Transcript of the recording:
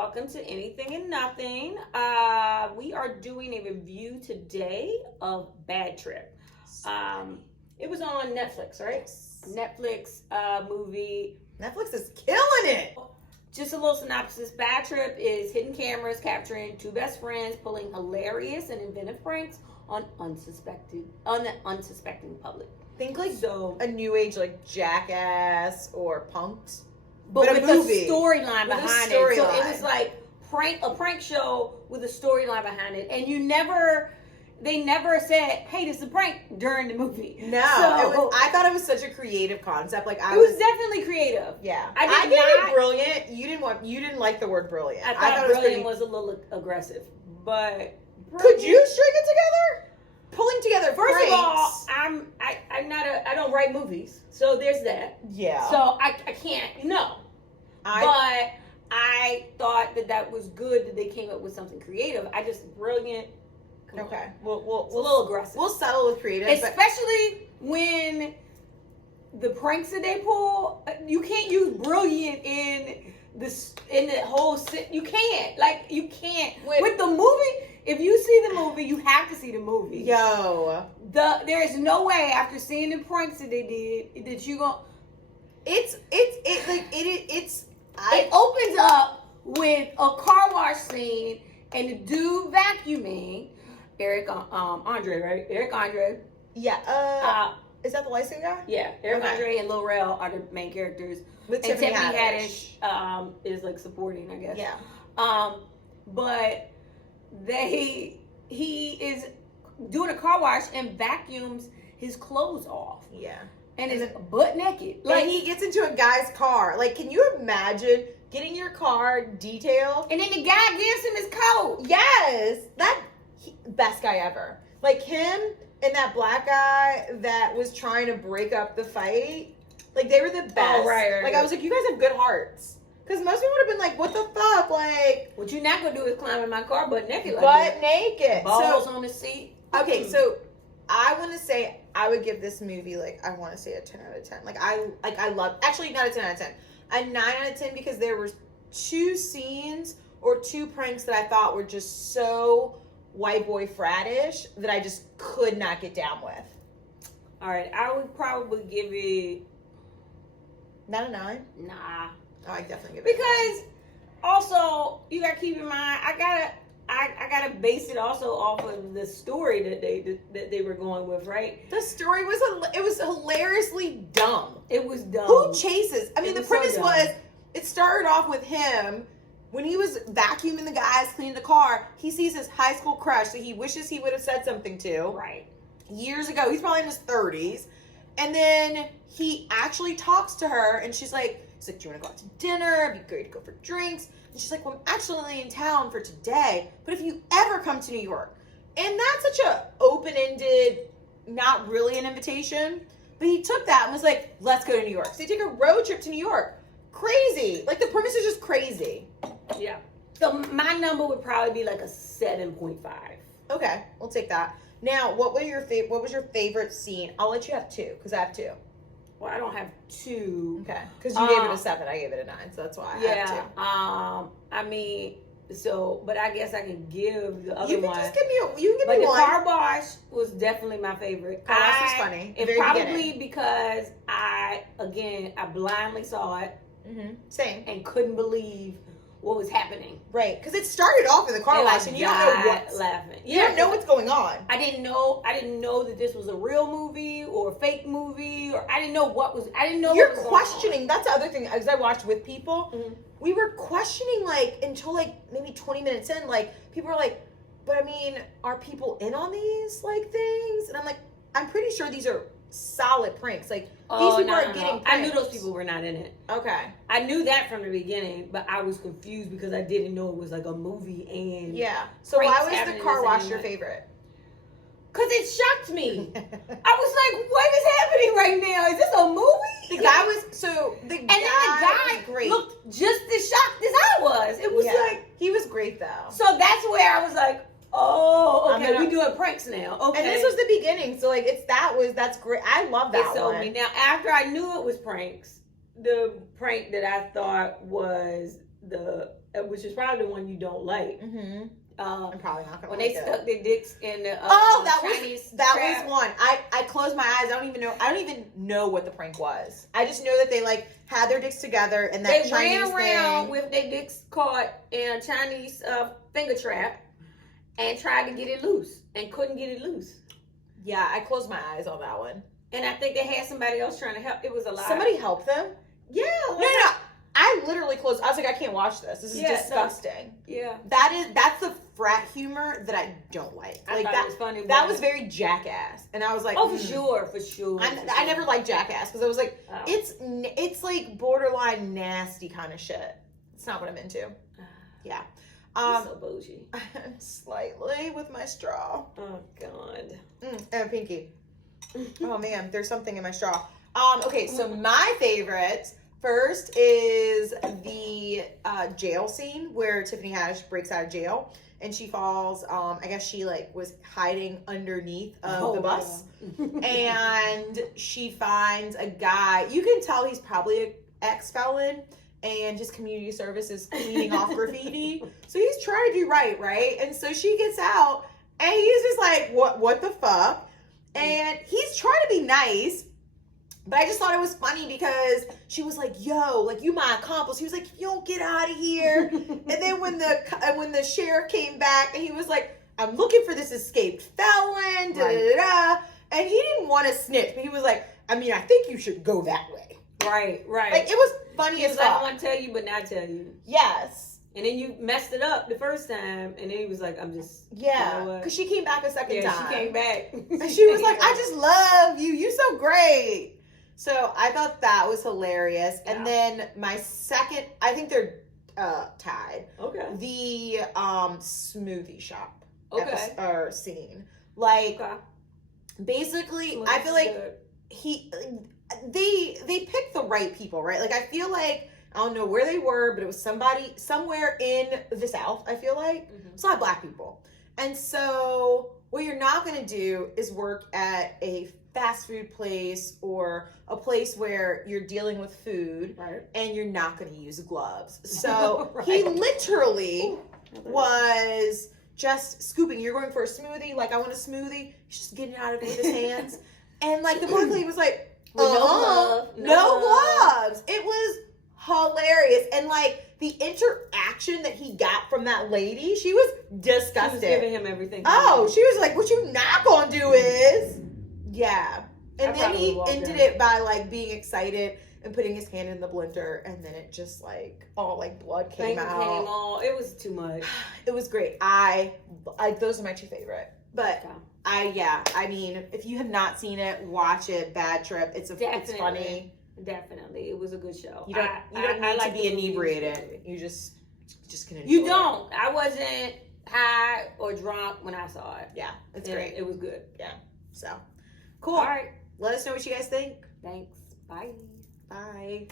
welcome to Anything and Nothing. We are doing a review today of Bad Trip. It was on Netflix, right? Yes. Netflix movie. Netflix is killing it. Just a little synopsis. Bad Trip is hidden cameras capturing two best friends pulling hilarious and inventive pranks on the unsuspecting public. Think like So a new age like Jackass or Punk'd. But a with movie. a storyline With a behind it. So it storyline. was like a prank show with a storyline behind it. And they never said, hey, this is a prank during the movie. No. So, I thought it was such a creative concept. Like it was definitely creative. Yeah. I gave it brilliant. You didn't like the word brilliant. I thought it was brilliant was a little aggressive. But Could you string it together? Pulling together First pranks. of all, I don't write movies. So there's that. Yeah. So I can't, no. But I thought that was good that they came up with something creative. Brilliant. Okay. It's a little aggressive. We'll settle with creative. Especially when the pranks that they pull, you can't use brilliant in the whole you can't. You can't. With the movie, if you see the movie, you have to see the movie. Yo. There is no way after seeing the pranks that they did that you going it opens up with a car wash scene and the dude vacuuming. Eric Andre, right? Eric Andre. Yeah. Is that the light skin guy? Yeah. Eric Andre and Lil Rel are the main characters. With and Tiffany Haddish is like supporting, I guess. Yeah. But he is doing a car wash and vacuums his clothes off. Yeah. And is butt naked. Like he gets into a guy's car. Like, can you imagine getting your car detailed? And then the guy gives him his coat. Yes. Best guy ever. Like him and that black guy that was trying to break up the fight. Like they were the best. Oh, right. Like I was like, you guys have good hearts. Because most people would have been like, what the fuck? Like, what you're not gonna do is climb in my car butt naked like butt naked. Balls on the seat. Okay, so I want to say I would give this movie I want to say a 10 out of 10. I love, actually not a 10 out of 10, a 9 out of 10 because there were two scenes or two pranks that I thought were just so white boy fratish that I just could not get down with. All right, I would probably give it not a 9. Nah. Oh, I definitely give it because also you gotta keep in mind I gotta base it also off of the story that they were going with, right? The story was hilariously dumb. It was dumb. Who chases? I mean, the premise was it started off with him when he was vacuuming the guys, cleaning the car. He sees his high school crush that he wishes he would have said something to. Right. Years ago, he's probably in his 30s, and then he actually talks to her, and she's like, do you want to go out to dinner? It'd be great to go for drinks. And she's like, well, I'm actually in town for today, but if you ever come to New York. And that's such a open-ended, not really an invitation, but he took that and was like, let's go to New York. So they take a road trip to New York. Crazy. Like, the premise is just crazy. Yeah. So my number would probably be like a 7.5. Okay, we'll take that. Now, what was your favorite scene? I'll let you have two, because I have two. Well, I don't have two. Okay. Because you gave it a 7, I gave it a 9, so that's why I have two. I mean, but I guess I can give the other you one. You can give me the one. car wash was definitely my favorite. Car wash was funny. And probably because I blindly saw it. Mm-hmm. Same. And couldn't believe what was happening. Right. Because it started off in the car wash and you don't know what's laughing. You don't know what's going on. I didn't know that this was a real movie or a fake movie, or I didn't know what was. I didn't know. You're what was questioning. That's the other thing. As I watched with people, we were questioning until maybe 20 minutes in. People were like, "But I mean, are people in on these things?" And I'm like, "I'm pretty sure these are solid pranks. These people are getting pranked." I knew those people were not in it. Okay. I knew that from the beginning, but I was confused because I didn't know it was like a movie and So why was the car wash your favorite? Because it shocked me. I was like, what is happening right now? Is this a movie? The guy was great. Looked just as shocked as I was. It was he was great though. So that's where I was like, oh, okay, we doing pranks now. Okay. And this was the beginning, so that's great. I love that sold me. Now, after I knew it was pranks, the prank that I thought was which is probably the one you don't like. Mm-hmm. I'm probably not gonna when like they stuck their dicks in the Chinese that trap. was one. I closed my eyes. I don't even know what the prank was. I just know that they like had their dicks together and that they Chinese ran around thing. with their dicks caught in a Chinese finger trap and tried to get it loose and couldn't get it loose. Yeah, I closed my eyes on that one. And I think they had somebody else trying to help. It was a lie. Somebody helped them? Yeah. No. I literally closed. I was like, I can't watch this. This is disgusting. Yeah. That's the frat humor that I don't like. I thought that it was funny. That was very Jackass, and I was like, for sure. I never liked Jackass because I was like, it's like borderline nasty kind of shit. It's not what I'm into. Yeah. So bougie. Slightly with my straw. Oh God. And pinky. Oh man, there's something in my straw. Okay, so my favorite first is the jail scene where Tiffany Haddish breaks out of jail and she falls. I guess she like was hiding underneath of the bus, and she finds a guy. You can tell he's probably an ex-felon, and his community service is cleaning off graffiti. So he's trying to do right? And so she gets out, and he's just like, what the fuck? And he's trying to be nice. But I just thought it was funny because she was like, yo, like, you my accomplice. He was like, you don't get out of here. And then when the sheriff came back and he was like, I'm looking for this escaped felon, and he didn't want to snitch, but he was like, I mean, I think you should go that way. Right. Like, it was funny as fuck. I want to tell you, but not tell you. Yes. And then you messed it up the first time, and then he was like, I'm just... Yeah, because she came back a second time. She came back. And she was like, I just love you. You're so great. So I thought that was hilarious. Yeah. And then my second, I think they're tied. Okay. The smoothie shop scene. Like, basically, I feel like they picked the right people, right? Like, I feel like, I don't know where they were, but it was somebody somewhere in the South, I feel like. It's a lot of black people. And so what you're not going to do is work at a fast food place or a place where you're dealing with food, and you're not going to use gloves. So he literally was just scooping. You're going for a smoothie, like, I want a smoothie. He's just getting it out of it with his hands. And like the black lady was like, no gloves. It was hilarious. And like the interaction that he got from that lady, she was disgusted. She was giving him everything. Oh, she was like, what you not gonna do is, yeah. And then he ended it by like being excited and putting his hand in the blender, and then it just like all like blood came out. It was too much. It was great. I those are my two favorite. But I mean, if you have not seen it, watch it. Bad Trip. It's funny. Definitely, it was a good show. You don't need to be inebriated. You just can enjoy You don't. I wasn't high or drunk when I saw it. Yeah, it's great. It was good. Yeah. So cool. All right. Let us know what you guys think. Thanks. Bye. Bye.